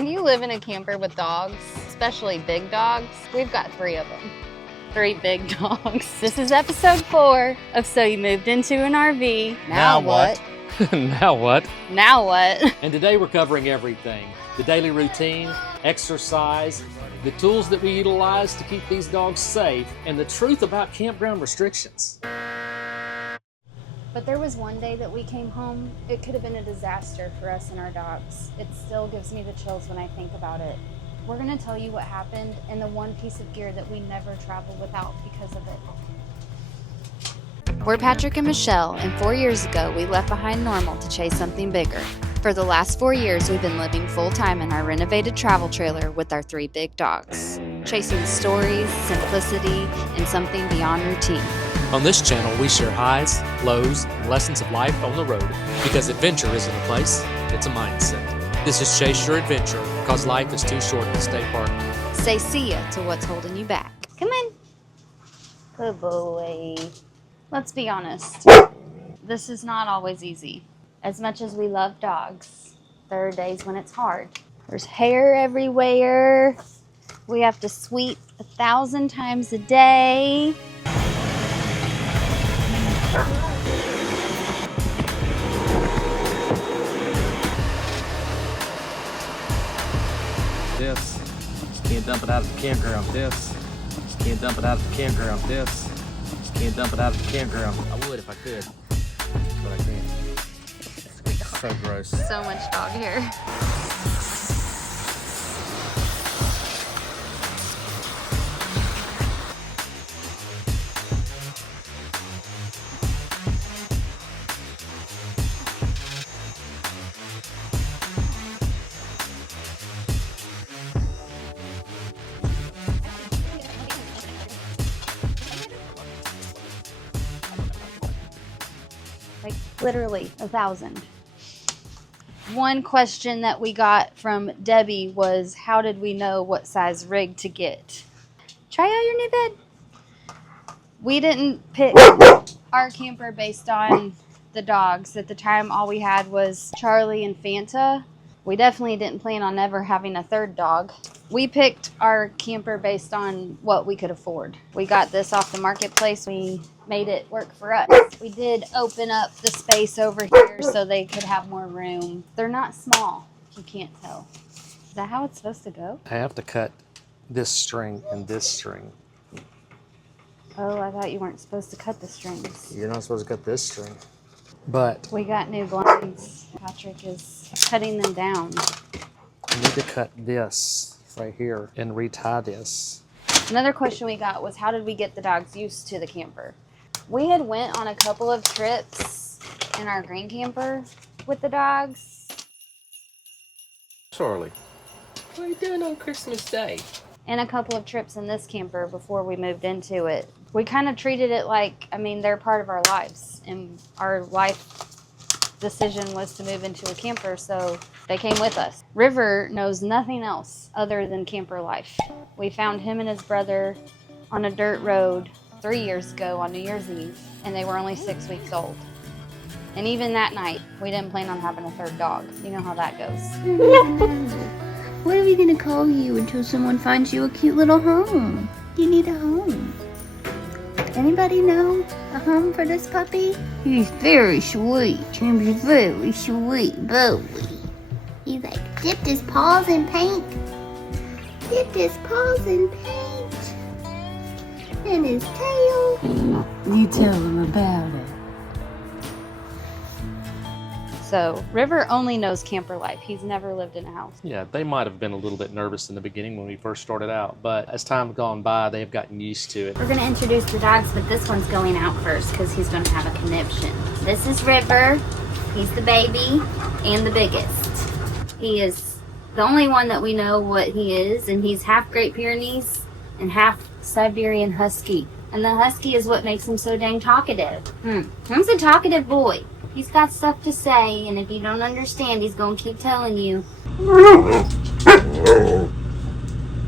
Can you live in a camper with dogs, especially big dogs? We've got 3 of them. 3 big dogs. This is episode 4 of So You Moved Into an RV. Now what? Now what? Now what? And today we're covering everything. The daily routine, exercise, the tools that we utilize to keep these dogs safe, and the truth about campground restrictions. But there was one day that we came home, it could have been a disaster for us and our dogs. It still gives me the chills when I think about it. We're gonna tell you what happened and the one piece of gear that we never traveled without because of it. We're Patrick and Michelle, and 4 years ago, we left behind normal to chase something bigger. For the last 4 years, we've been living full-time in our renovated travel trailer with our 3 big dogs, chasing stories, simplicity, and something beyond routine. On this channel, we share highs, lows, and lessons of life on the road, because adventure isn't a place, it's a mindset. This is Chase Your Adventure, because life is too short to stay parked. Say see ya to what's holding you back. Come in. Good boy. Let's be honest. This is not always easy. As much as we love dogs, there are days when it's hard. There's hair everywhere. We have to sweep 1,000 times a day. This. Just can't dump it out of the campground. This. Just can't dump it out of the campground. This. Just can't dump it out of the campground. I would if I could, but I can't. So gross. So much dog hair. Like literally 1,000. One question that we got from Debbie was, how did we know what size rig to get? Try out your new bed. We didn't pick our camper based on the dogs. At the time, all we had was Charlie and Fanta. We definitely didn't plan on ever having a 3rd dog. We picked our camper based on what we could afford. We got this off the marketplace. We made it work for us. We did open up the space over here so they could have more room. They're not small, if you can't tell. Is that how it's supposed to go? I have to cut this string and this string. Oh, I thought you weren't supposed to cut the strings. You're not supposed to cut this string. But We got new blinds. Patrick is cutting them down. I need to cut this right here and retie this. Another question we got was, how did we get the dogs used to the camper? We had went on a couple of trips in our green camper with the dogs. Charlie, what are you doing on Christmas Day? And a couple of trips in this camper before we moved into it. We kind of treated it like, they're part of our lives. And our life decision was to move into a camper, so they came with us. River knows nothing else other than camper life. We found him and his brother on a dirt road 3 years ago on New Year's Eve, and they were only 6 weeks old. And even that night, we didn't plan on having a 3rd dog. You know how that goes. What are we gonna call you until someone finds you a cute little home? You need a home. Anybody know a home for this puppy? He's very sweet. He's very sweet boy. He's like dipped his paws in paint. Dipped his paws in paint. And his tail. You tell him about it. So River only knows camper life. He's never lived in a house. Yeah, they might have been a little bit nervous in the beginning when we first started out, but as time has gone by, they have gotten used to it. We're gonna introduce the dogs, but this one's going out first because he's gonna have a conniption. This is River. He's the baby and the biggest. He is the only one that we know what he is, and he's half Great Pyrenees and half Siberian Husky. And the Husky is what makes him so dang talkative. He's a talkative boy. He's got stuff to say, and if you don't understand, he's gonna keep telling you.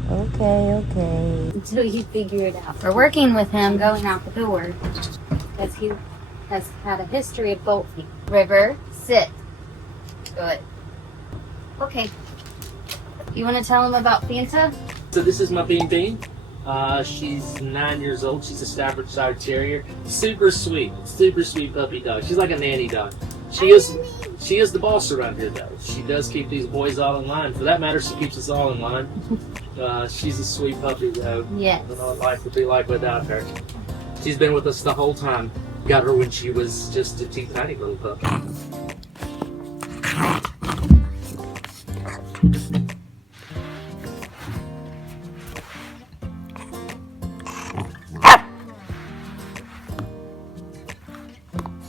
Okay. Until you figure it out. We're working with him going out the door because he has had a history of bolting. River, sit. Good. Okay. You want to tell them about Fanta? So this is my Bean Bean. She's 9 years old. She's a Staffordshire Terrier. Super sweet puppy dog. She's like a nanny dog. She is the boss around here, though. She does keep these boys all in line. For that matter, she keeps us all in line. She's a sweet puppy, though. Yes. I don't know what life would be like without her. She's been with us the whole time. Got her when she was just a teeny tiny little puppy.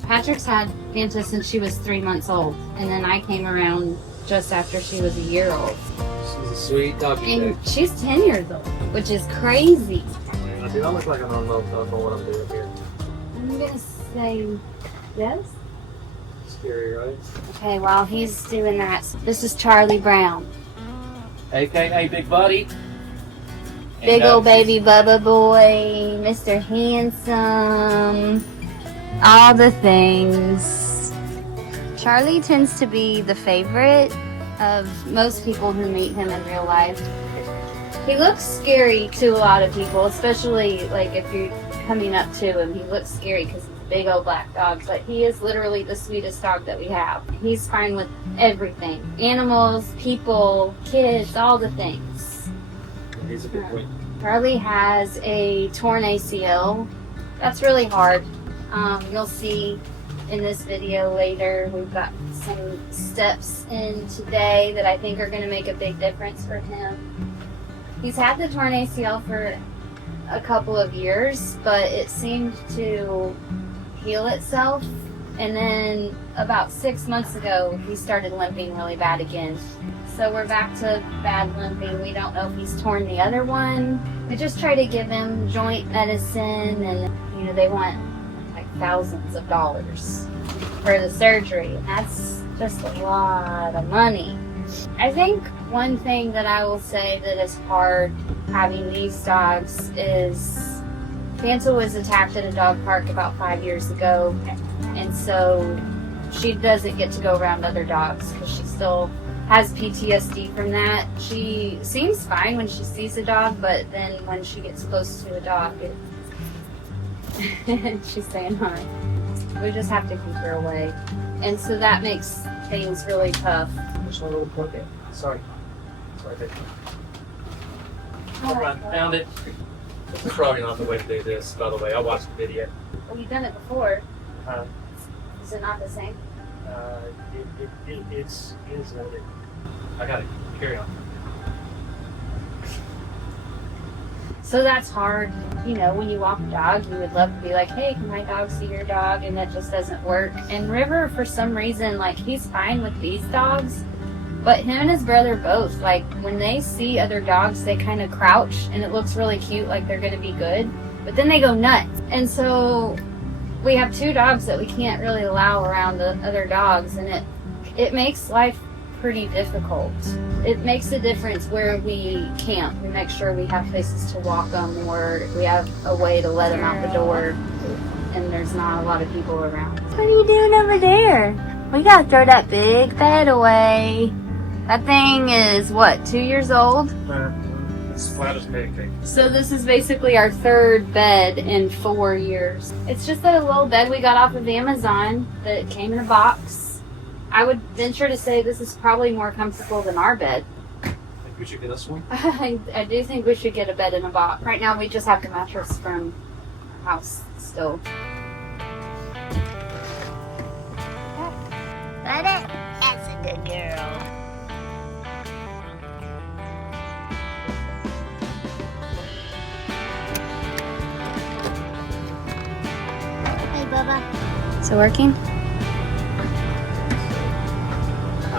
Patrick's had Fanta since she was 3 months old, and then I came around just after she was a year old. She's a sweet doggy. And she's 10 years old, which is crazy. I look like an unknown dog on what I'm doing here. I'm gonna say yes. Scary, right? Okay, while he's doing that, this is Charlie Brown. AKA Big Buddy. Big old baby Bubba boy, Mr. Handsome, all the things. Charlie tends to be the favorite of most people who meet him in real life. He looks scary to a lot of people, especially like if you're coming up to him. He looks scary because he's a big old black dog, but he is literally the sweetest dog that we have. He's fine with everything. Animals, people, kids, all the things. He's a good boy. Charlie has a torn ACL. That's really hard. You'll see in this video later, we've got some steps in today that I think are going to make a big difference for him. He's had the torn ACL for a couple of years, but it seemed to heal itself. And then about 6 months ago, he started limping really bad again. So we're back to bad limping. We don't know if he's torn the other one. We just try to give him joint medicine, and they want like thousands of dollars for the surgery. And that's just a lot of money. I think one thing that I will say that is hard having these dogs is Fanta was attacked at a dog park about 5 years ago, and so she doesn't get to go around other dogs because she still has PTSD from that. She seems fine when she sees a dog, but then when she gets close to a dog, she's saying hi. We just have to keep her away. And so that makes things really tough. Just a little pocket. Sorry, baby. All right, found it. This is probably not the way to do this, by the way. I watched the video. Well, you've done it before. Uh, Is it not the same? It's I got it. Carry on. So that's hard. When you walk a dog, you would love to be like, hey, can my dog see your dog? And that just doesn't work. And River, for some reason, he's fine with these dogs. But him and his brother both, when they see other dogs, they kind of crouch. And it looks really cute, like they're going to be good. But then they go nuts. And so we have 2 dogs that we can't really allow around the other dogs. And it makes life pretty difficult. It makes a difference where we camp. We make sure we have places to walk them, or we have a way to let them out the door, and there's not a lot of people around. What are you doing over there? We gotta throw that big bed away. That thing is, 2 years old? It's flat as pancake. So this is basically our 3rd bed in 4 years. It's just a little bed we got off of Amazon that came in a box. I would venture to say this is probably more comfortable than our bed. I think we should get us one. I do think we should get a bed in a box. Right now we just have the mattress from our house still. That's a good girl. Hey, Bubba. Is it working?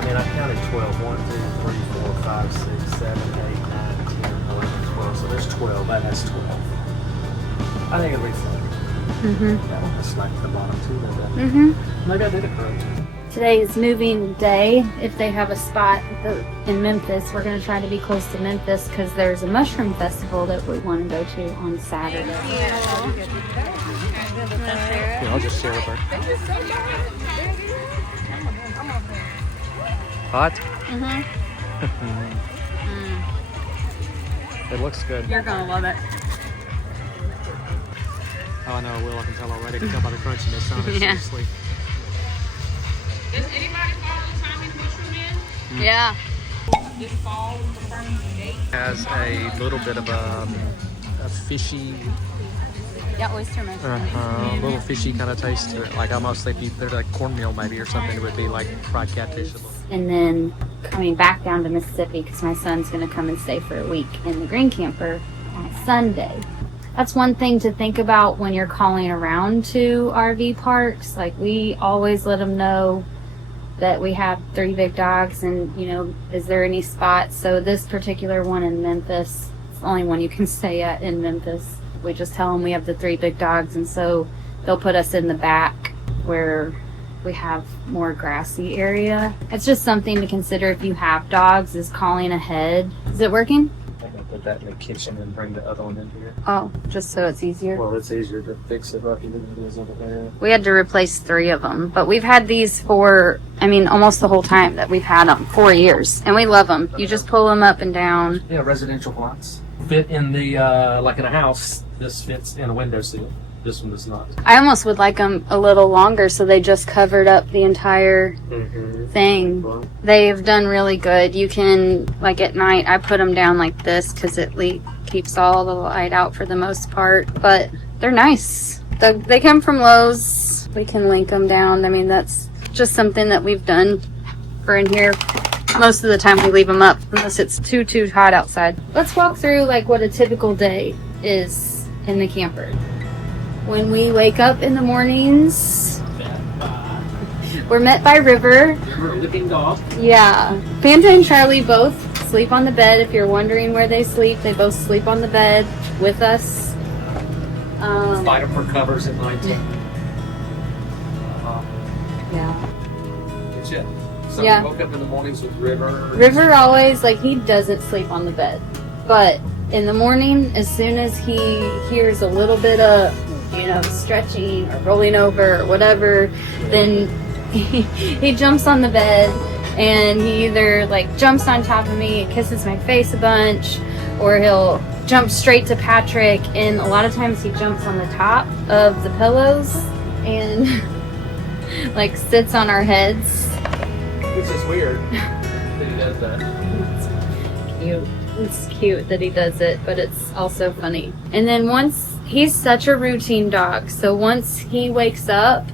I counted 12. 1, 2, 3, 4, 5, 6, 7, 8, 9, 10, 11, 12. So there's 12. That has 12. I think it'll be fun. Mm-hmm. That one was like the bottom 2. Mm-hmm. Maybe I did it correct. Today is moving day. If they have a spot in Memphis, we're going to try to be close to Memphis because there's a mushroom festival that we want to go to on Saturday. Yeah, I'll just share with her. Hot? Mm-hmm. It looks good. You're gonna love it. Oh, I know, Will. I can tell already. I can tell by the crunchiness on it. Yeah. Seriously. Does anybody follow Tommy's Mushroom in? Yeah. This fall, confirming the date. Has a little bit of a fishy, Yeah, oyster mushroom. little fishy kind of taste to it. Like almost like they're like cornmeal maybe or something. It would be like fried catfish. And then coming back down to Mississippi because my son's going to come and stay for a week in the green camper on Sunday. That's one thing to think about when you're calling around to RV parks. Like, we always let them know that we have 3 big dogs and, you know, is there any spots? So this particular one in Memphis, it's the only one you can stay at in Memphis. We just tell them we have the 3 big dogs, and so they'll put us in the back where we have more grassy area. It's just something to consider if you have dogs, is calling ahead. Is it working? I'm gonna put that in the kitchen and bring the other one in here. Oh, just so it's easier. Well, it's easier to fix it up than it is over there. We had to replace 3 of them, but we've had these for, I mean, almost the whole time that we've had them, 4 years, and we love them. You just pull them up and down. Yeah, residential blinds fit in the like in a house. This fits in a windowsill. This one does not. I almost would like them a little longer so they just covered up the entire thing. Well, They've done really good. You can, like at night, I put them down like this because it keeps all the light out for the most part. But they're nice. They come from Lowe's. We can link them down. I mean, that's just something that we've done for in here. Most of the time we leave them up unless it's too hot outside. Let's walk through like what a typical day is in the camper. When we wake up in the mornings, we're met by River. River, a living dog. Yeah. Fanta and Charlie both sleep on the bed. If you're wondering where they both sleep on the bed with us. Fight them for covers at night. Yeah. That's it. So Yeah. we woke up in the mornings with River. River always, like, he doesn't sleep on the bed. But in the morning, as soon as he hears a little bit of, you know, stretching or rolling over or whatever, then he jumps on the bed and he either like jumps on top of me and kisses my face a bunch, or he'll jump straight to Patrick, and a lot of times he jumps on the top of the pillows and like sits on our heads. Which is weird that he does that. Cute. It's cute that he does it, but it's also funny. And then he's such a routine dog, so once he wakes up,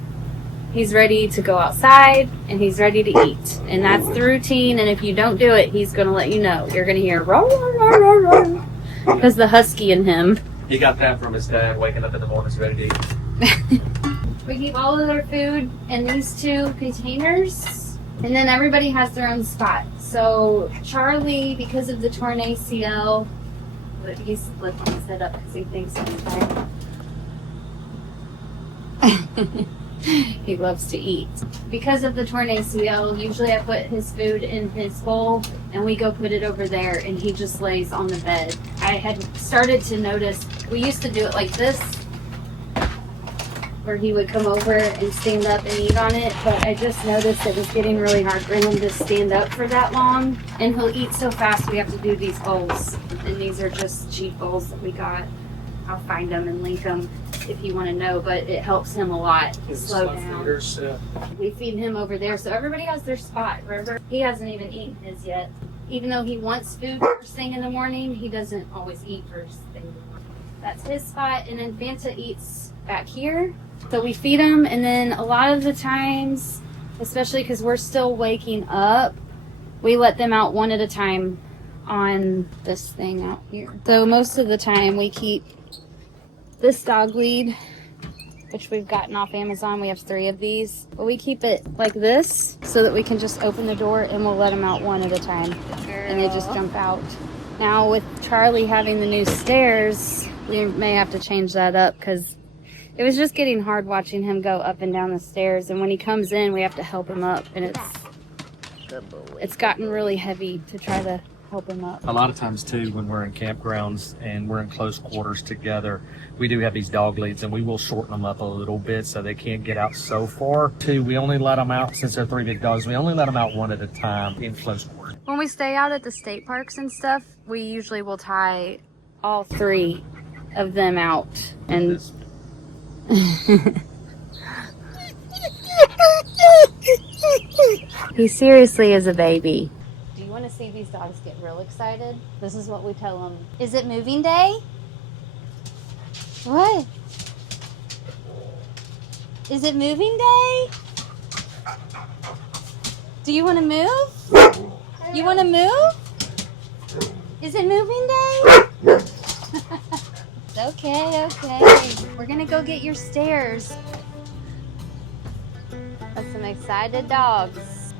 he's ready to go outside and he's ready to eat. And that's the routine, and if you don't do it, he's going to let you know. You're going to hear roar, roar, roar, roar, because the husky in him. He got that from his dad, waking up in the mornings ready to eat. We keep all of their food in these 2 containers. And then everybody has their own spot. So Charlie, because of the torn ACL, but he's lifting his head up because he thinks he's tired. He loves to eat. Because of the torn ACL, usually I put his food in his bowl and we go put it over there and he just lays on the bed. I had started to notice, we used to do it like this, where he would come over and stand up and eat on it, but I just noticed it was getting really hard for him to stand up for that long, and he'll eat so fast we have to do these bowls, and these are just cheap bowls that we got. I'll find them and link them if you want to know, but it helps him a lot to slow down. We feed him over there, so everybody has their spot. Remember, he hasn't even eaten his yet. Even though he wants food first thing in the morning, he doesn't always eat first thing in the morning. That's his spot, and then Fanta eats back here. So we feed them, and then a lot of the times, especially because we're still waking up, we let them out one at a time on this thing out here. So most of the time we keep this dog lead, which we've gotten off Amazon. We have 3 of these, but we keep it like this so that we can just open the door and we'll let them out one at a time. And they just jump out. Now with Charlie having the new stairs, we may have to change that up because it was just getting hard watching him go up and down the stairs, and when he comes in, we have to help him up, and it's gotten really heavy to try to help him up. A lot of times too, when we're in campgrounds and we're in close quarters together, we do have these dog leads, and we will shorten them up a little bit so they can't get out so far. Two, we only let them out, since they're 3 big dogs, we only let them out one at a time in close quarters. When we stay out at the state parks and stuff, we usually will tie all 3 of them out. And he seriously is a baby. Do you want to see these dogs get real excited? This is what we tell them. Is it moving day? What? Is it moving day? Do you want to move? You want to move? Is it moving day? Okay, okay. We're gonna go get your stairs. That's some excited dogs.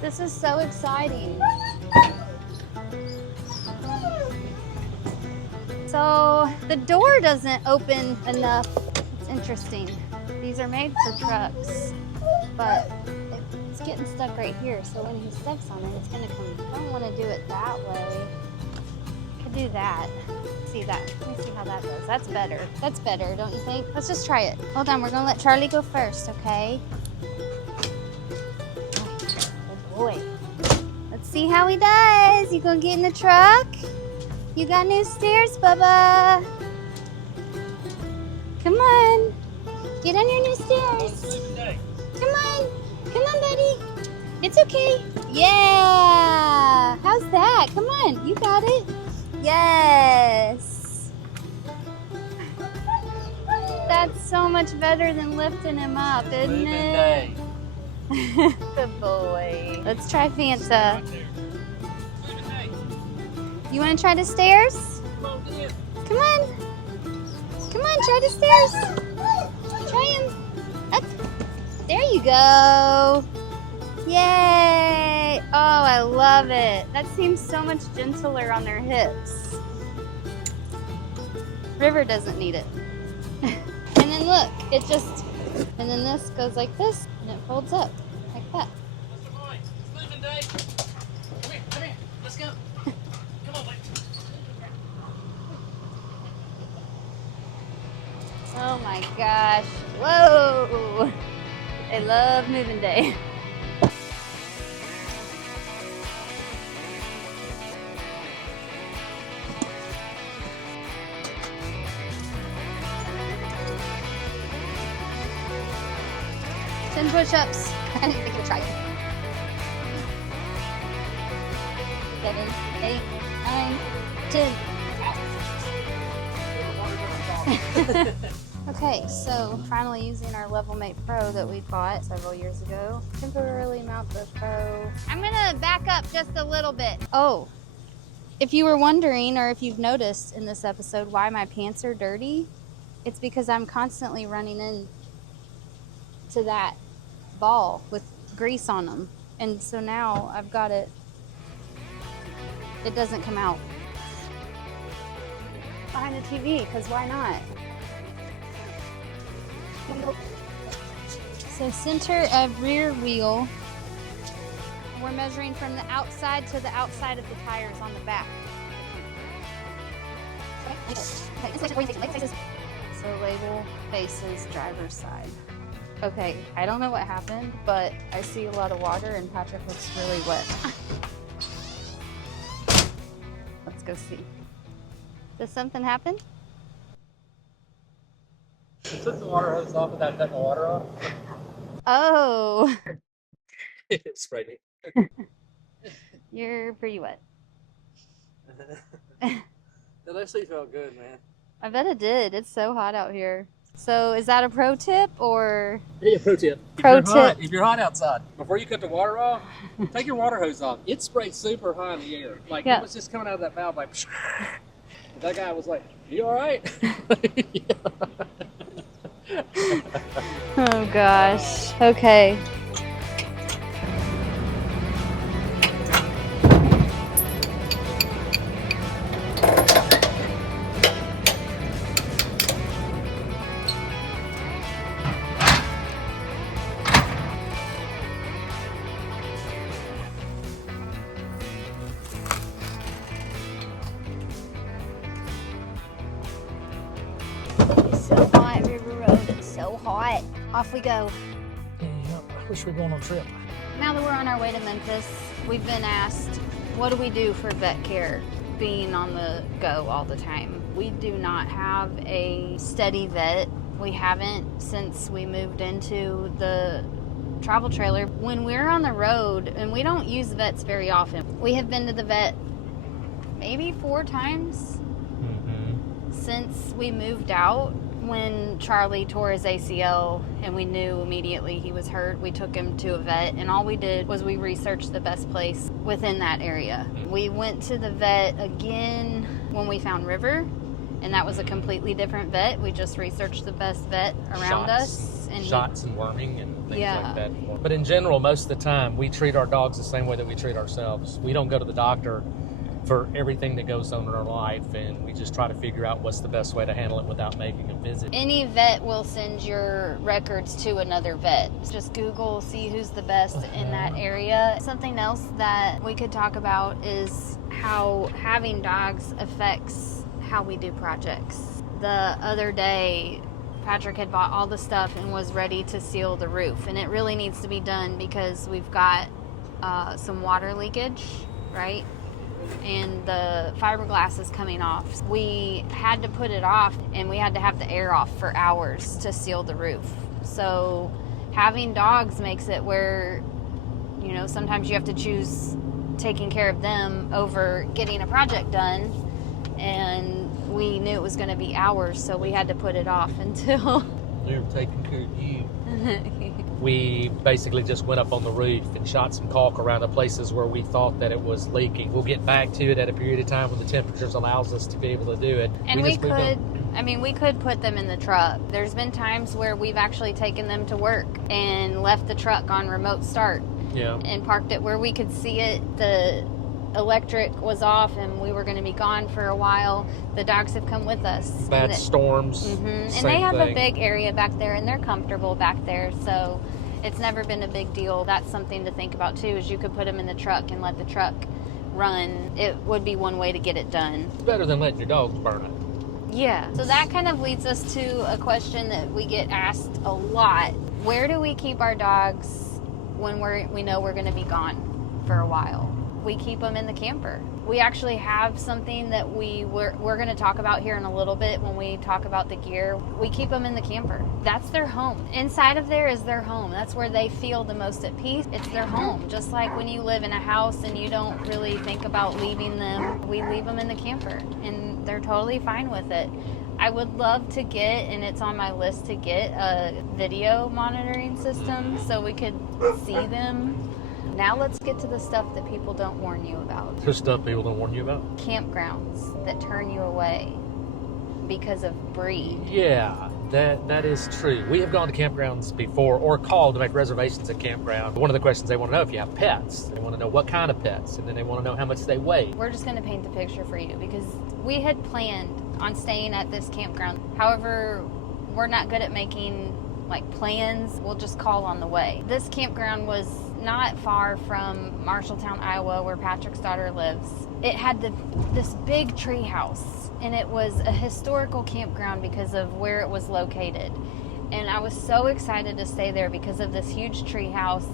This is so exciting. So the door doesn't open enough. It's interesting. These are made for trucks, but it's getting stuck right here. So when he steps on it, it's gonna come. I don't want to do it that way. Could do that. See that? Let me see how that goes. That's better. That's better, don't you think? Let's just try it. Hold on, we're gonna let Charlie go first, okay? Good boy. Let's see how he does. You gonna get in the truck? You got new stairs, Bubba. Come on. Get on your new stairs. Come on. Come on, buddy. It's okay. Yeah. How's that? Come on. You got it. Yes. That's so much better than lifting him up, isn't it? Good boy. Let's try Fanta. You want to try the stairs? Come on. Come on, try the stairs. Try them. Up. There you go. Yay. Oh, I love it. That seems so much gentler on their hips. River doesn't need it. And then look, it just, and then this goes like this, and it folds up like that. It's moving day. Come here. Let's go. Come on, boy. Oh my gosh. Whoa. I love moving day. Ten push-ups. I didn't think we'd try it. 7, 8, 9, 10. Okay, so finally using our Levelmate Pro that we bought several years ago. Temporarily mount the Pro. I'm gonna back up just a little bit. Oh, if you were wondering, or if you've noticed in this episode why my pants are dirty, it's because I'm constantly running in to that ball with grease on them. And so now I've got it doesn't come out behind the TV, because why not? So center of rear wheel, we're measuring from the outside to the outside of the tires on the back. So label faces driver's side. Okay, I don't know what happened, but I see a lot of water and Patrick looks really wet. Let's go see. Does something happen? I took the water hose off without cutting the water off. Oh, It sprayed me. you're pretty wet. That actually felt good, man. I bet it did. It's so hot out here. So is that a pro tip or? Yeah, pro tip. If you're hot outside, before you cut the water off, take your water hose off. It sprayed super high in the air. Like Yeah. it was just coming out of that valve like that guy was like, "You all right?" Oh gosh. Okay. It's so hot, River Road. It's so hot. Off we go. Yeah, I wish we were going on a trip. Now that we're on our way to Memphis, we've been asked, what do we do for vet care being on the go all the time? We do not have a steady vet. We haven't since we moved into the travel trailer. When we're on the road, and we don't use vets very often, we have been to the vet maybe 4 times since we moved out. When Charlie tore his ACL and we knew immediately he was hurt, we took him to a vet, and all we did was we researched the best place within that area. We went to the vet again when we found River, and that was a completely different vet. We just researched the best vet around us. And shots and worming and things Yeah. like that. But in general, most of the time, we treat our dogs the same way that we treat ourselves. We don't go to the doctor for everything that goes on in our life, and we just try to figure out what's the best way to handle it without making a visit. Any vet will send your records to another vet. Just Google, see who's the best in that area. Something else that we could talk about is how having dogs affects how we do projects. The other day, Patrick had bought all the stuff and was ready to seal the roof, and it really needs to be done because we've got some water leakage, right? And the fiberglass is coming off. We had to put it off, and we had to have the air off for hours to seal the roof. So having dogs makes it where, you know, sometimes you have to choose taking care of them over getting a project done, and we knew it was going to be hours, so we had to put it off until They're taking care of you. We basically just went up on the roof and shot some caulk around the places where we thought that it was leaking. We'll get back to it at a period of time when the temperatures allows us to be able to do it. And we could put them in the truck. There's been times where we've actually taken them to work and left the truck on remote start. Yeah. And parked it where we could see it. The electric was off and we were going to be gone for a while. The dogs have come with us. Bad storms. And same they have thing. a big area back there, and they're comfortable back there, so it's never been a big deal. That's something to think about too, is you could put them in the truck and let the truck run. It would be one way to get it done. It's better than letting your dogs burn it. Yeah. So that kind of leads us to a question that we get asked a lot. Where do we keep our dogs when we know we're going to be gone for a while? We keep them in the camper. We actually have something that we're going to talk about here in a little bit when we talk about the gear. We keep them in the camper. That's their home. Inside of there is their home. That's where they feel the most at peace. It's their home. Just like when you live in a house and you don't really think about leaving them, we leave them in the camper, and they're totally fine with it. I would love to get, and it's on my list to get, a video monitoring system so we could see them. Now let's get to the stuff that people don't warn you about. There's stuff people don't warn you about. Campgrounds that turn you away because of breed. Yeah, that is true. We have gone to campgrounds before or called to make reservations at campground. One of the questions they want to know if you have pets. They want to know what kind of pets, and then they want to know how much they weigh. We're just going to paint the picture for you because we had planned on staying at this campground. However, we're not good at making plans. We'll just call on the way. This campground was not far from Marshalltown, Iowa, where Patrick's daughter lives. It had this big tree house, and it was a historical campground because of where it was located. And I was so excited to stay there because of this huge tree house.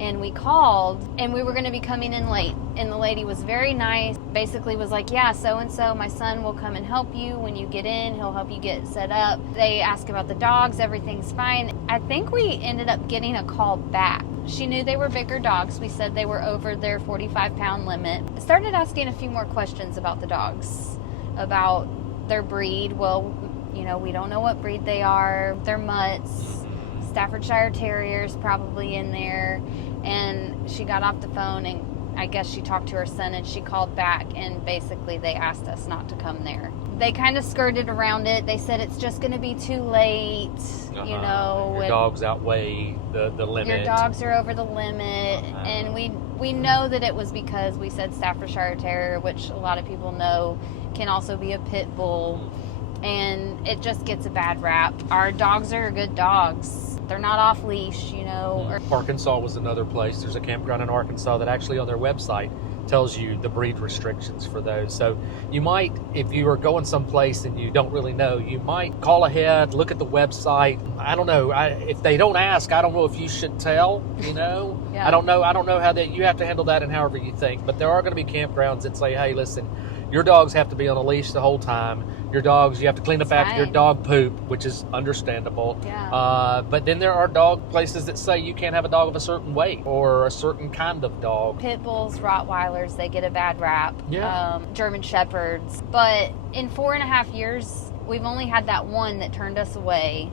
And we called, and we were going to be coming in late. And the lady was very nice, basically was like, yeah, so-and-so, my son will come and help you when you get in. He'll help you get set up. They ask about the dogs. Everything's fine. I think we ended up getting a call back. She knew they were bigger dogs. We said they were over their 45-pound limit. I started asking a few more questions about the dogs, about their breed. Well, you know, we don't know what breed they are. They're mutts. Staffordshire Terriers probably in there. And she got off the phone, and I guess she talked to her son, and she called back, and basically they asked us not to come there. They kind of skirted around it. They said it's just going to be too late, you know. Your dogs outweigh the limit. Your dogs are over the limit. And we know that it was because we said Staffordshire Terrier, which a lot of people know can also be a pit bull. And it just gets a bad rap. Our dogs are good dogs. They're not off leash, you know. Arkansas was another place. There's a campground in Arkansas that actually on their website tells you the breed restrictions for those. So you might, if you are going someplace and you don't really know, you might call ahead, look at the website. I don't know. If they don't ask, I don't know if you should tell, you know. Yeah. I don't know how that, you have to handle that and however you think. But there are going to be campgrounds that say, hey, listen, your dogs have to be on a leash the whole time. Your dogs, you have to clean up after your dog poop, which is understandable. Yeah. But then there are dog places that say you can't have a dog of a certain weight or a certain kind of dog. Pit bulls, Rottweilers, they get a bad rap. Yeah. German Shepherds. But in 4.5 years, we've only had that one that turned us away.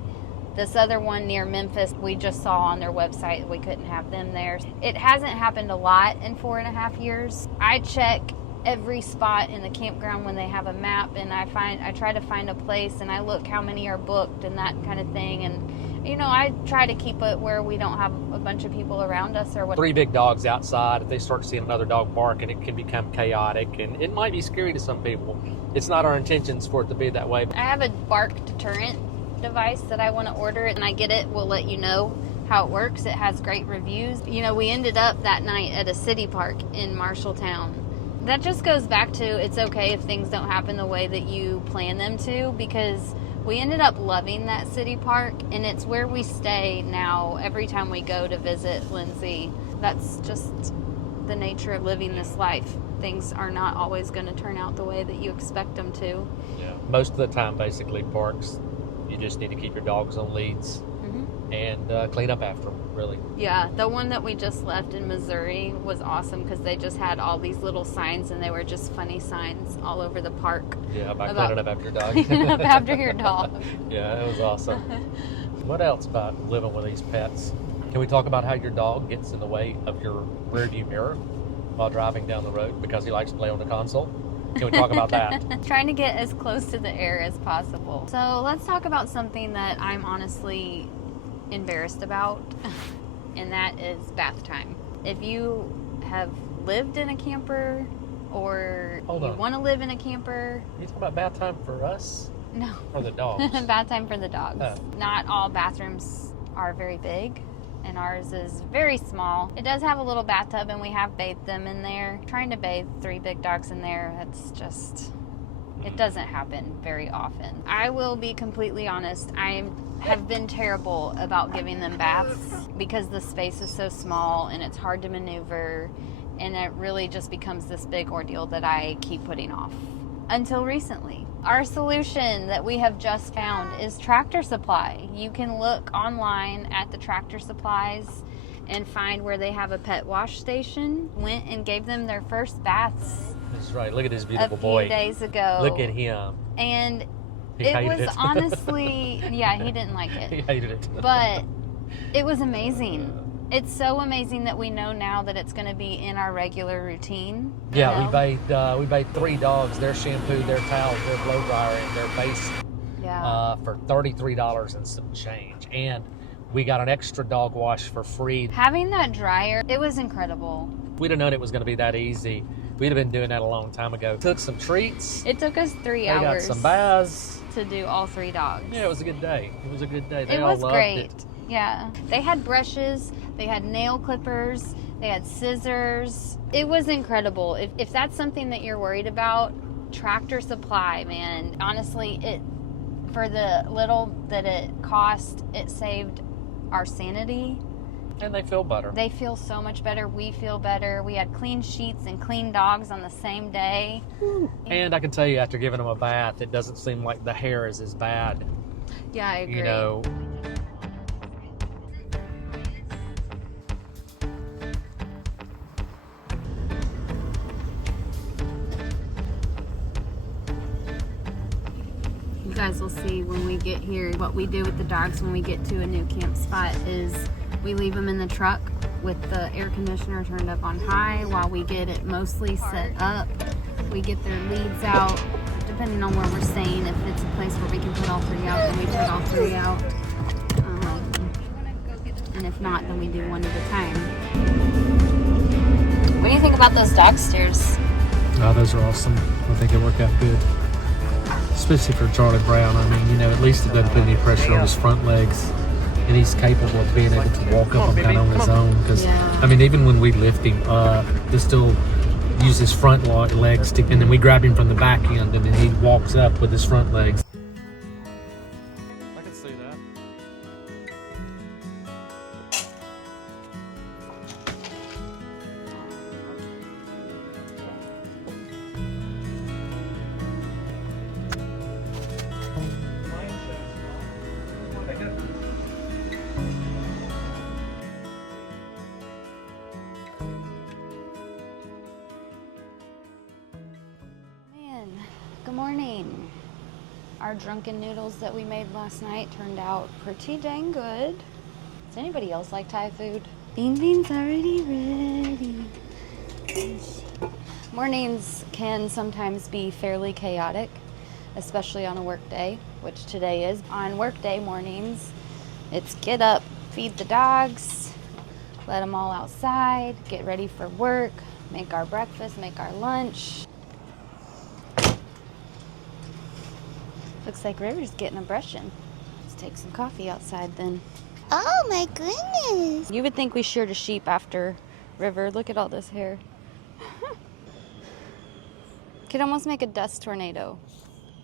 This other one near Memphis, we just saw on their website we couldn't have them there. It hasn't happened a lot in 4.5 years. I check every spot in the campground when they have a map, and I try to find a place, and I look how many are booked and that kind of thing. And you know, I try to keep it where we don't have a bunch of people around us or what. 3 big dogs outside, if they start seeing another dog bark, and it can become chaotic, and it might be scary to some people. It's not our intentions for it to be that way. I have a bark deterrent device that I want to order, and I get it. We'll let you know how it works. It has great reviews. You know, we ended up that night at a city park in Marshalltown. That just goes back to, it's okay if things don't happen the way that you plan them to, because we ended up loving that city park, and it's where we stay now every time we go to visit Lindsay. That's just the nature of living this life. Things are not always going to turn out the way that you expect them to. Yeah. Most of the time, basically, parks, you just need to keep your dogs on leads and clean up after them, really. Yeah, the one that we just left in Missouri was awesome because they just had all these little signs, and they were just funny signs all over the park. Yeah, about cleaning up after your dog. Cleaning up after your dog. Yeah, it was awesome. What else about living with these pets? Can we talk about how your dog gets in the way of your rearview mirror while driving down the road because he likes to play on the console? Can we talk about that? Trying to get as close to the air as possible. So let's talk about something that I'm honestly embarrassed about, and that is bath time. If you have lived in a camper or you want to live in a camper. You talking about bath time for us? No. Or the dogs? Bath time for the dogs. Oh. Not all bathrooms are very big, and ours is very small. It does have a little bathtub, and we have bathed them in there. Trying to bathe 3 big dogs in there, it's just, it doesn't happen very often. I will be completely honest, I have been terrible about giving them baths because the space is so small and it's hard to maneuver, and it really just becomes this big ordeal that I keep putting off. Until recently. Our solution that we have just found is Tractor Supply. You can look online at the Tractor Supplies and find where they have a pet wash station. Went and gave them their first baths. That's right. Look at this beautiful boy. A few days ago. Look at him. And He it hated was honestly, yeah, he didn't like it. He hated it. But it was amazing. It's so amazing that we know now that it's going to be in our regular routine. Yeah, we bathed 3 dogs, their shampoo, their towels, their blow dryer, and their basin for $33 and some change. And we got an extra dog wash for free. Having that dryer, it was incredible. We'd have known it was going to be that easy. We'd have been doing that a long time ago. Took some treats. It took us 3 hours. They got some baths. To do all 3 dogs. Yeah, it was a good day. It was a good day. They it all was loved great. it. Yeah. They had brushes, they had nail clippers, they had scissors. It was incredible. If that's something that you're worried about, Tractor Supply, man. Honestly, it for the little that it cost, it saved our sanity. And they feel better. They feel so much better. We feel better. We had clean sheets and clean dogs on the same day. And I can tell you, after giving them a bath, it doesn't seem like the hair is as bad. Yeah, I agree. You know. You guys will see when we get here. What we do with the dogs when we get to a new camp spot is we leave them in the truck with the air conditioner turned up on high while we get it mostly set up. We get their leads out, depending on where we're staying. If it's a place where we can put all 3 out, then we put all 3 out. And if not, then we do one at a time. What do you think about those dog stairs? Oh, those are awesome. I think they work out good. Especially for Charlie Brown. I mean, you know, at least it doesn't put any pressure on his front legs. And he's capable of being able to walk up them kind of on his own. Because, I mean, even when we lift him up, there's still use his front legs to, and then we grab him from the back end, and then he walks up with his front legs. I can see that. Man, good morning. Our drunken noodles that we made last night turned out pretty dang good. Does anybody else like Thai food? Bean beans already ready. Mornings can sometimes be fairly chaotic, especially on a work day, which today is. On work day mornings, it's get up, feed the dogs, let them all outside, get ready for work, make our breakfast, make our lunch. Looks like River's getting a brushing. Let's take some coffee outside then. Oh my goodness. You would think we sheared a sheep after River. Look at all this hair. Could almost make a dust tornado.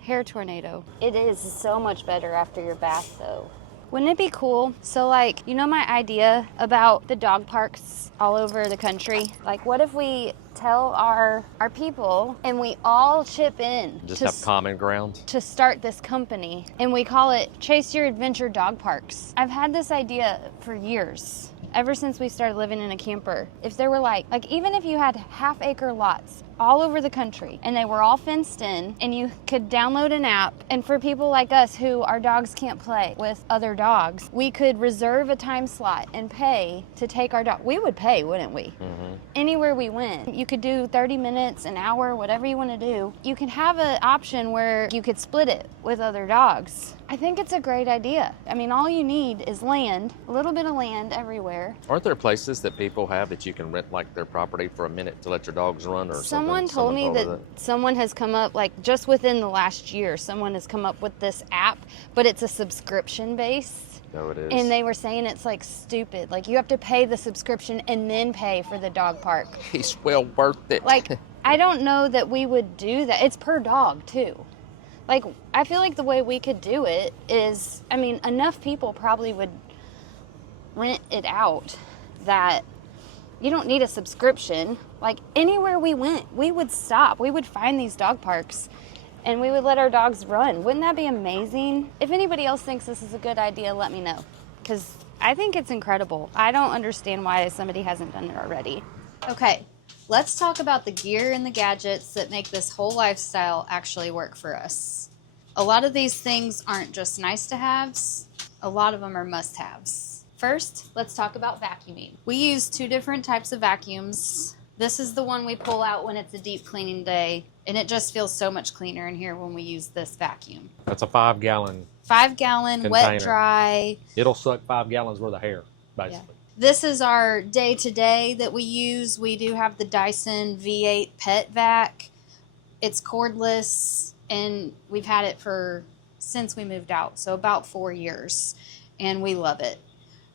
Hair tornado. It is so much better after your bath though. Wouldn't it be cool? So like, you know my idea about the dog parks all over the country? Like what if we tell our people and we all chip in Just have common ground. to start this company, and we call it Chase Your Adventure Dog Parks. I've had this idea for years, ever since we started living in a camper. If there were like even if you had half-acre lots all over the country and they were all fenced in, and you could download an app, and for people like us who our dogs can't play with other dogs, we could reserve a time slot and pay to take our dog. We would pay, wouldn't we? Mm-hmm. Anywhere we went. You could do 30 minutes, an hour, whatever you want to do. You can have an option where you could split it with other dogs. I think it's a great idea. I mean, all you need is land, a little bit of land everywhere. Aren't there places that people have that you can rent like their property for a minute to let your dogs run or something? Someone told me that someone has come up, like just within the last year, someone has come up with this app, but it's a subscription base. No, it is. And they were saying it's like stupid. Like you have to pay the subscription and then pay for the dog park. He's well worth it. Like, I don't know that we would do that. It's per dog too. Like, I feel like the way we could do it is, I mean, enough people probably would rent it out that you don't need a subscription. Like, anywhere we went, we would stop. We would find these dog parks and we would let our dogs run. Wouldn't that be amazing? If anybody else thinks this is a good idea, let me know. Because I think it's incredible. I don't understand why somebody hasn't done it already. Okay. Let's talk about the gear and the gadgets that make this whole lifestyle actually work for us. A lot of these things aren't just nice to haves, a lot of them are must haves. First, let's talk about vacuuming. We use 2 different types of vacuums. This is the one we pull out when it's a deep cleaning day, and it just feels so much cleaner in here when we use this vacuum. That's a 5-gallon. 5-gallon, Container. wet dry. It'll suck 5 gallons worth of hair, basically. Yeah. This is our day-to-day that we use. We do have the Dyson V8 Pet Vac. It's cordless, and we've had it since we moved out, so about 4 years, and we love it.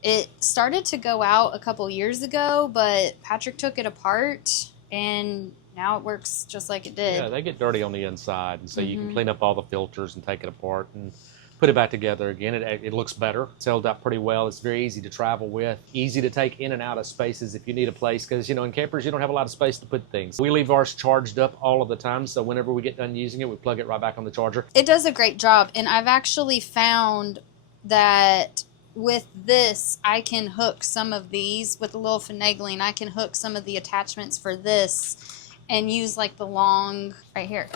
It started to go out a couple years ago, but Patrick took it apart, and now it works just like it did. Yeah, they get dirty on the inside, and so you can clean up all the filters and take it apart and put it back together again. It looks better. It's held up pretty well. It's very easy to travel with, easy to take in and out of spaces if you need a place, because in campers you don't have a lot of space to put things. We leave ours charged up all of the time, so whenever we get done using it, we plug it right back on the charger. It does a great job, and I've actually found that with this, I can hook some of these with a little finagling. I can hook some of the attachments for this and use like the long, right here.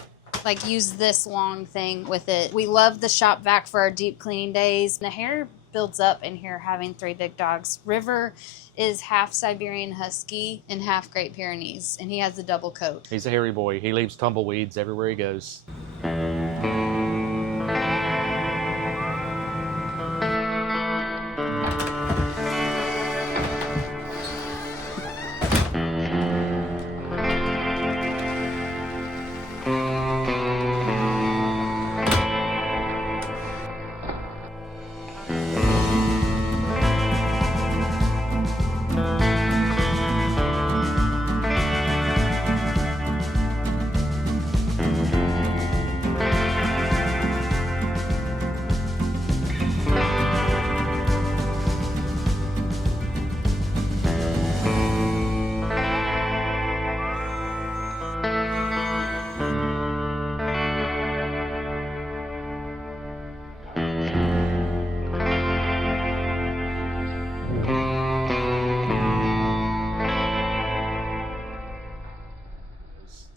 Like use this long thing with it. We love the shop vac for our deep cleaning days. The hair builds up in here having 3 big dogs. River is half Siberian Husky and half Great Pyrenees, and he has a double coat. He's a hairy boy. He leaves tumbleweeds everywhere he goes.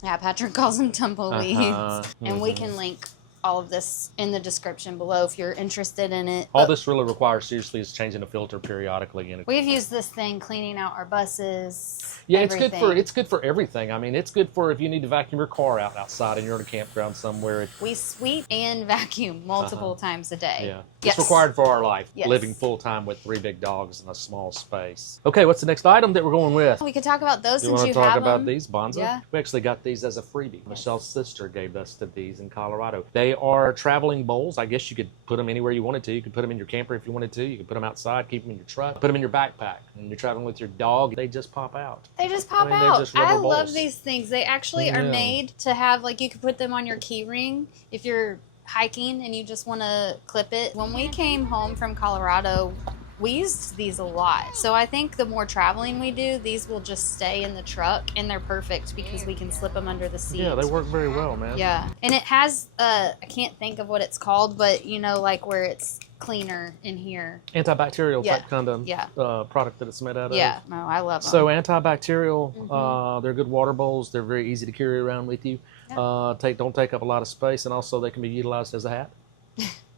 Yeah, Patrick calls them tumbleweeds. And we Mhm. can link all of this in the description below if you're interested in it. All But this really requires seriously is changing the filter periodically. And we've used this thing cleaning out our buses. yeah, everything. it's good for everything. I mean, it's good for if you need to vacuum your car outside and you're at a campground somewhere. We sweep and vacuum multiple times a day. Yeah, Yes. it's required for our life, Yes. living full time with 3 big dogs in a small space. Okay, what's the next item that we're going with? We could talk about those You since want you to talk have about them. these, Bonza? Yeah. We actually got these as a freebie. Michelle's sister gave us these in Colorado. They are traveling bowls. I guess you could put them anywhere you wanted to. You could put them in your camper if you wanted to. You could put them outside, keep them in your truck, put them in your backpack. And you're traveling with your dog, they just pop out. They just pop I mean, they're out. just rubber I love bowls. these things. They actually are Yeah. made to have, like, you could put them on your key ring if you're hiking and you just want to clip it. When we came home from Colorado, we used these a lot. So I think the more traveling we do, these will just stay in the truck, and they're perfect because we can slip them under the seat. Yeah, they work very well, man. Yeah. And it has, I can't think of what it's called, but you know, like where it's cleaner in here. Antibacterial Yeah. type kind of Yeah. product that it's made out of. Yeah. No, I love them. So antibacterial, Mhm. they're good water bowls. They're very easy to carry around with you. Don't take up a lot of space, and also they can be utilized as a hat.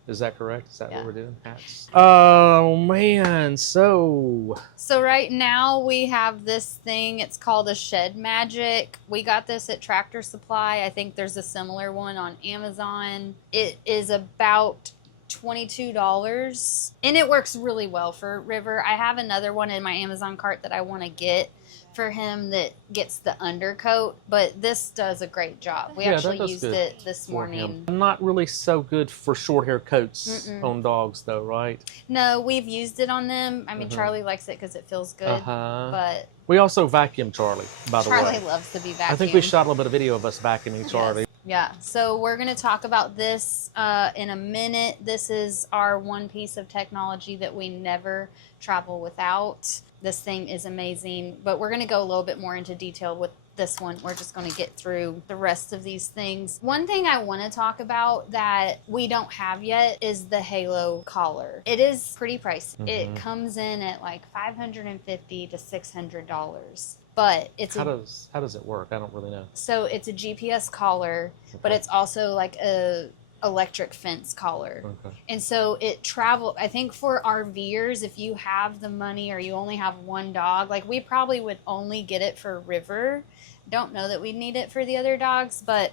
Is that correct? Is that what we're doing? Hats. Oh man, so right now we have this thing. It's called a Shed Magic. We got this at Tractor Supply. I think there's a similar one on Amazon. It is about $22 and it works really well for River. I have another one in my Amazon cart that I want to get for him that gets the undercoat, but this does a great job. We actually used it this morning. Not really so good for short hair coats on dogs though, right? No, we've used it on them. I mean, Charlie likes it because it feels good, but we also vacuum Charlie, by the way. Charlie loves to be vacuumed. I think we shot a little bit of video of us vacuuming Charlie. Yeah, so we're going to talk about this in a minute. This is our one piece of technology that we never travel without. This thing is amazing, but we're going to go a little bit more into detail with this one. We're just going to get through the rest of these things. One thing I want to talk about that we don't have yet is the Halo collar. It is pretty pricey. It comes in at like $550 to $600. But it's how does it work? I don't really know. So it's a GPS collar, but it's also like a electric fence collar. And so it I think for RVers, if you have the money or you only have one dog, like we probably would only get it for River. Don't know that we'd need it for the other dogs, but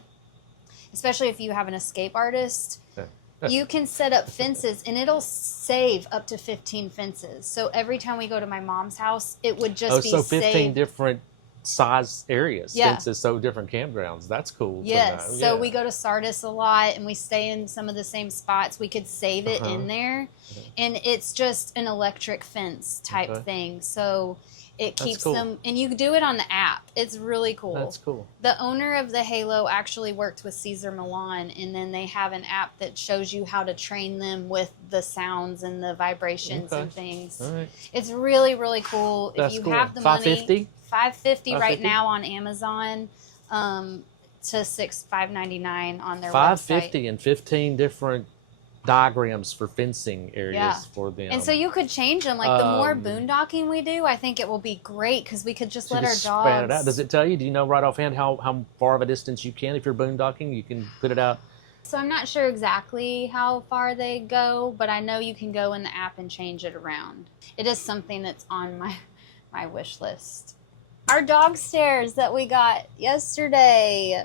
especially if you have an escape artist, you can set up fences and it'll save up to 15 fences. So every time we go to my mom's house, it would just be 15 saved. different size areas, fences, so different campgrounds. That's cool. Yes. To know. So we go to Sardis a lot and we stay in some of the same spots. We could save it in there. And it's just an electric fence type thing. So it keeps them, and you do it on the app. It's really cool. That's cool. The owner of the Halo actually worked with Caesar Milan, and then they have an app that shows you how to train them with the sounds and the vibrations and things. All right. It's really, really cool. That's if you cool. have the $550? $550 right now on Amazon, to $599 on their $550 website. and 15 different diagrams for fencing areas for them. And so you could change them. Like the more boondocking we do, I think it will be great because we could just let our dogs. Span it out. Does it tell you? Do you know right offhand how far of a distance you can if you're boondocking? You can put it out. So I'm not sure exactly how far they go, but I know you can go in the app and change it around. It is something that's on my wish list. Our dog stairs that we got yesterday.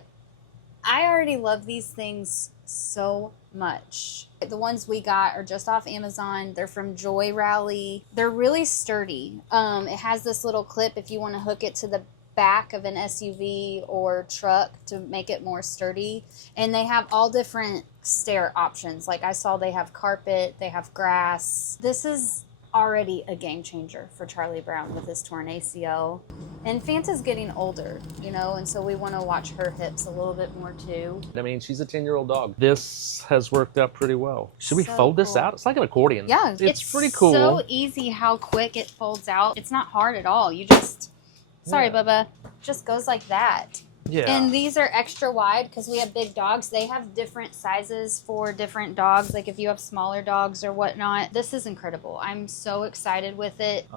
I already love these things so much. The ones we got are just off Amazon. They're from Joy Rally. They're really sturdy. It has this little clip if you want to hook it to the back of an SUV or truck to make it more sturdy. And they have all different stair options. Like I saw they have carpet, they have grass. This is already a game changer for Charlie Brown with his torn ACL. And Fanta's getting older, and so we want to watch her hips a little bit more too. I mean, she's a 10-year-old dog. This has worked out pretty well. Should we So fold this cool. out? It's like an accordion. Yeah, it's pretty cool. So easy how quick it folds out. It's not hard at all. You just, sorry, Bubba, just goes like that. Yeah. And these are extra wide because we have big dogs. They have different sizes for different dogs. Like if you have smaller dogs or whatnot. This is incredible. I'm so excited with it.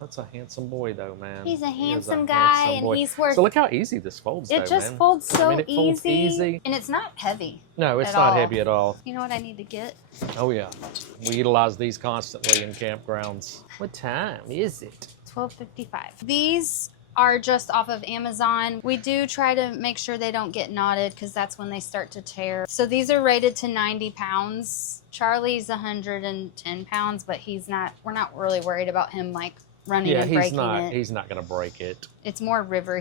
That's a handsome boy though, man. He's a He is handsome guy, handsome and boy. he's worth. So look how easy this folds. It though, just man. folds so I mean, it folds easy. and it's not heavy. No, it's at not all. heavy at all. You know what I need to get? Oh yeah, we utilize these constantly in campgrounds. What time is it? 12:55. These are just off of Amazon. We do try to make sure they don't get knotted because that's when they start to tear. So these are rated to 90 pounds. Charlie's 110 pounds, but we're not really worried about him like running and breaking it. He's not gonna break it. It's more River.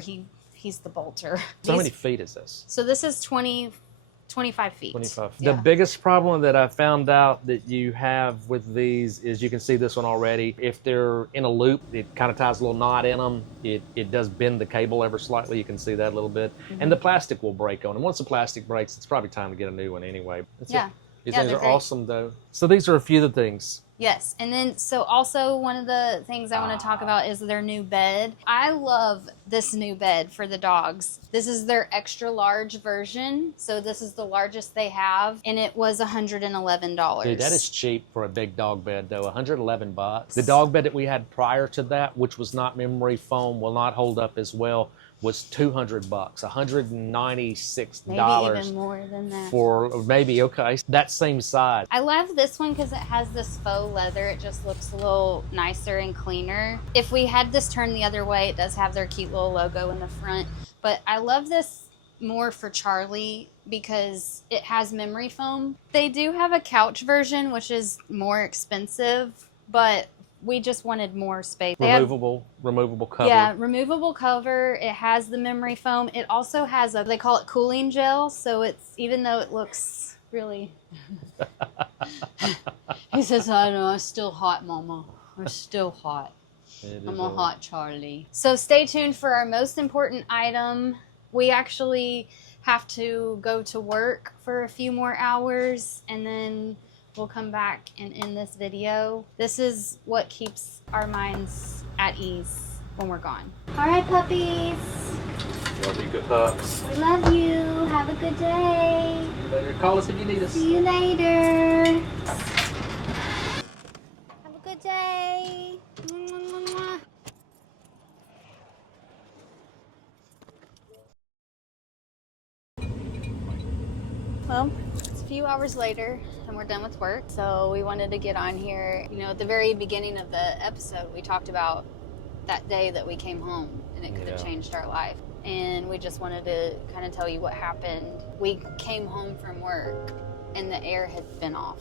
He's the bolter. So how many feet is this? So this is 25 feet. 25. Yeah. The biggest problem that I found out that you have with these is you can see this one already. If they're in a loop, it kind of ties a little knot in them. It does bend the cable ever slightly. You can see that a little bit. Mm-hmm. And the plastic will break on. And once the plastic breaks, it's probably time to get a new one anyway. That's Yeah. it. These Yeah, things they're are great. awesome though. So these are a few of the things. Yes, and then so also one of the things I want to talk about is their new bed. I love this new bed for the dogs. This is their extra large version, so this is the largest they have, and it was $111. Dude, that is cheap for a big dog bed though, $111. The dog bed that we had prior to that, which was not memory foam, will not hold up as well, was $200, $196 Maybe even more than that. for maybe that same size. I love this one because it has this faux leather. It just looks a little nicer and cleaner. If we had this turned the other way, it does have their cute little logo in the front. But I love this more for Charlie because it has memory foam. They do have a couch version, which is more expensive, but we just wanted more space. They have- Removable cover. Yeah, removable cover. It has the memory foam. It also has they call it cooling gel. So it's, even though it looks really, he says, I know, I'm still hot, Mama. I'm still hot. I'm a hot Charlie. So stay tuned for our most important item. We actually have to go to work for a few more hours and then we'll come back and end this video. This is what keeps our minds at ease when we're gone. All right, puppies. Love you, good pups. We love you. Have a good day. See you later. Call us if you need us. See you later. Have a good day. Mwah. Well, it's a few hours later and we're done with work. So we wanted to get on here. You know, at the very beginning of the episode, we talked about that day that we came home and it could have changed our life. And we just wanted to kind of tell you what happened. We came home from work and the air had been off.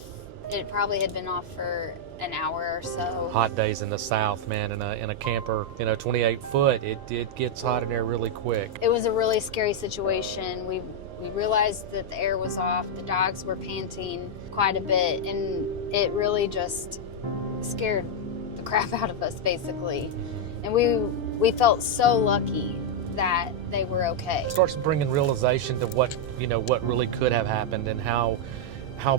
It probably had been off for an hour or so. Hot days in the South, man, in a camper, 28 foot, it gets hot in there really quick. It was a really scary situation. We realized that the air was off. The dogs were panting quite a bit, and it really just scared the crap out of us, basically. And we felt so lucky that they were okay. It starts bringing realization to what really could have happened and how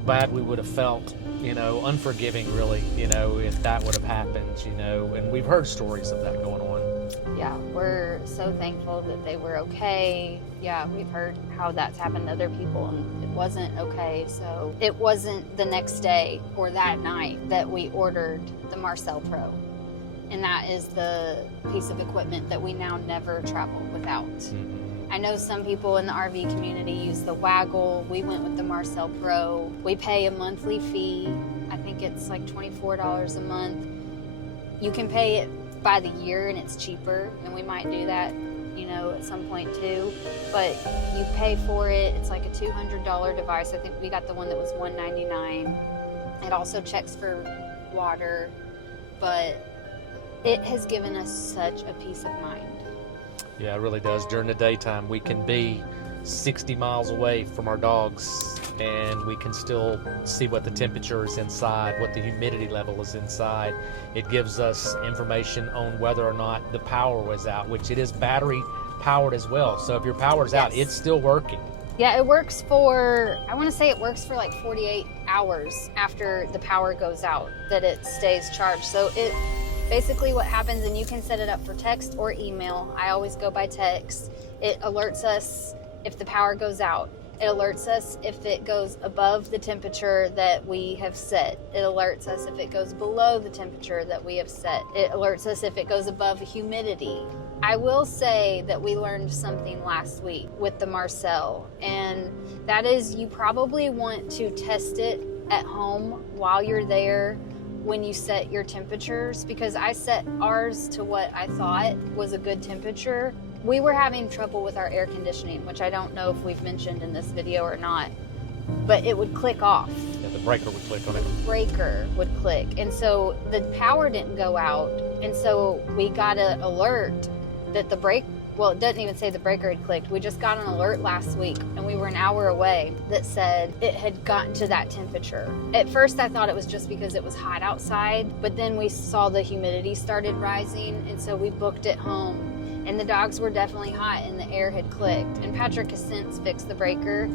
bad we would have felt, unforgiving really, if that would have happened, and we've heard stories of that going on. Yeah, we're so thankful that they were okay. Yeah, we've heard how that's happened to other people and it wasn't okay. So it wasn't the next day or that night that we ordered the Marcel Pro. And that is the piece of equipment that we now never travel without. Mm-hmm. I know some people in the RV community use the Waggle. We went with the Marcel Pro. We pay a monthly fee. I think it's like $24 a month. You can pay it by the year and it's cheaper, and we might do that, at some point too. But you pay for it. It's like a $200 device. I think we got the one that was $199. It also checks for water, but it has given us such a peace of mind. Yeah, it really does. During the daytime, we can be 60 miles away from our dogs and we can still see what the temperature is inside, what the humidity level is inside. It gives us information on whether or not the power was out, which it is battery powered as well. So if your power's out, it's still working. Yeah, it works for, I want to say it works for like 48 hours after the power goes out, that it stays charged. So Basically what happens, and you can set it up for text or email. I always go by text. It alerts us if the power goes out. It alerts us if it goes above the temperature that we have set. It alerts us if it goes below the temperature that we have set. It alerts us if it goes above humidity. I will say that we learned something last week with the Marcel, and that is you probably want to test it at home while you're there when you set your temperatures, because I set ours to what I thought was a good temperature. We were having trouble with our air conditioning, which I don't know if we've mentioned in this video or not, but it would click off. Yeah, the breaker would click on it. The breaker would click. And so the power didn't go out. And so we got an alert that the it doesn't even say the breaker had clicked. We just got an alert last week, and we were an hour away, that said it had gotten to that temperature. At first I thought it was just because it was hot outside, but then we saw the humidity started rising, and so we booked it home. And the dogs were definitely hot and the air had clicked. And Patrick has since fixed the breaker.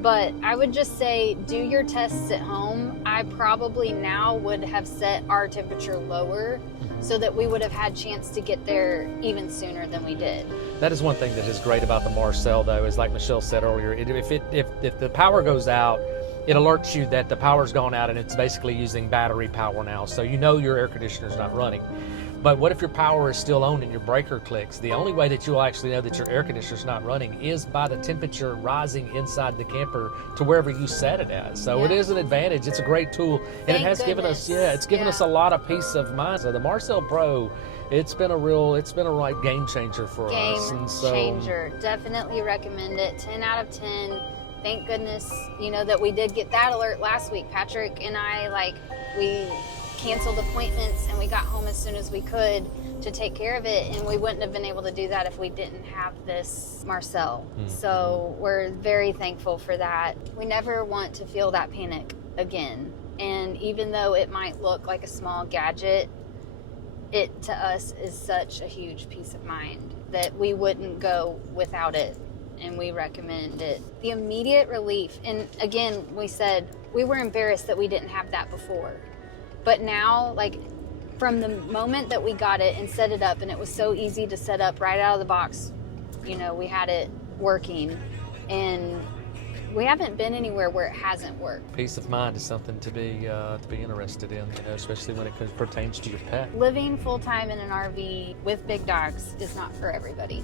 But I would just say, do your tests at home. I probably now would have set our temperature lower so that we would have had chance to get there even sooner than we did. That is one thing that is great about the Marcel, though, is like Michelle said earlier, if the power goes out, it alerts you that the power's gone out and it's basically using battery power now. So you know your air conditioner's not running. But what if your power is still on and your breaker clicks? The only way that you'll actually know that your air conditioner's not running is by the temperature rising inside the camper to wherever you set it at. So it is an advantage. It's a great tool. And it has given us, it's given us a lot of peace of mind. So the Marcel Pro, it's been a right game changer for us. Game changer. Definitely recommend it. 10 out of 10. Thank goodness, that we did get that alert last week. Patrick and I, we canceled appointments and we got home as soon as we could to take care of it, and we wouldn't have been able to do that if we didn't have this Marcel. So we're very thankful for that. We never want to feel that panic again, and even though it might look like a small gadget, it to us is such a huge peace of mind that we wouldn't go without it, and we recommend it. The immediate relief, and again, we said we were embarrassed that we didn't have that before. But now, from the moment that we got it and set it up, and it was so easy to set up right out of the box, we had it working, and we haven't been anywhere where it hasn't worked. Peace of mind is something to be interested in, especially when it pertains to your pet. Living full-time in an RV with big dogs is not for everybody.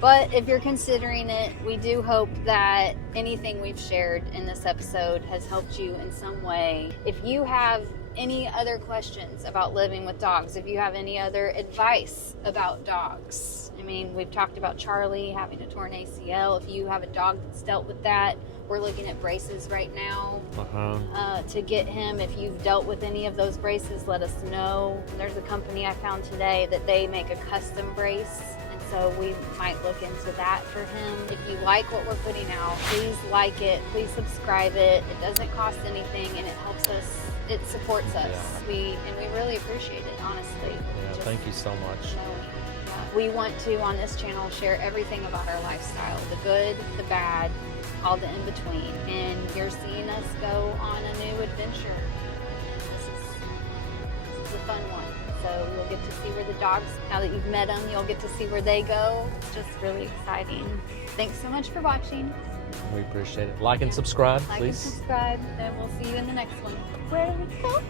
But if you're considering it, we do hope that anything we've shared in this episode has helped you in some way. If you have any other questions about living with dogs, if you have any other advice about dogs, we've talked about Charlie having a torn ACL. If you have a dog that's dealt with that, we're looking at braces right now to get him. If you've dealt with any of those braces, let us know. There's a company I found today that they make a custom brace, so we might look into that for him. If you like what we're putting out, please like it, please subscribe it. It doesn't cost anything, and it helps us, it supports us. We really appreciate it, honestly. Thank you so much. We want to, on this channel, share everything about our lifestyle, the good, the bad, all the in-between. And you're seeing us go on a new adventure. This is a fun one. So you'll get to see where the dogs, now that you've met them, you'll get to see where they go. It's just really exciting. Thanks so much for watching. We appreciate it. Like and subscribe, please. Like and subscribe, and we'll see you in the next one. Where we go,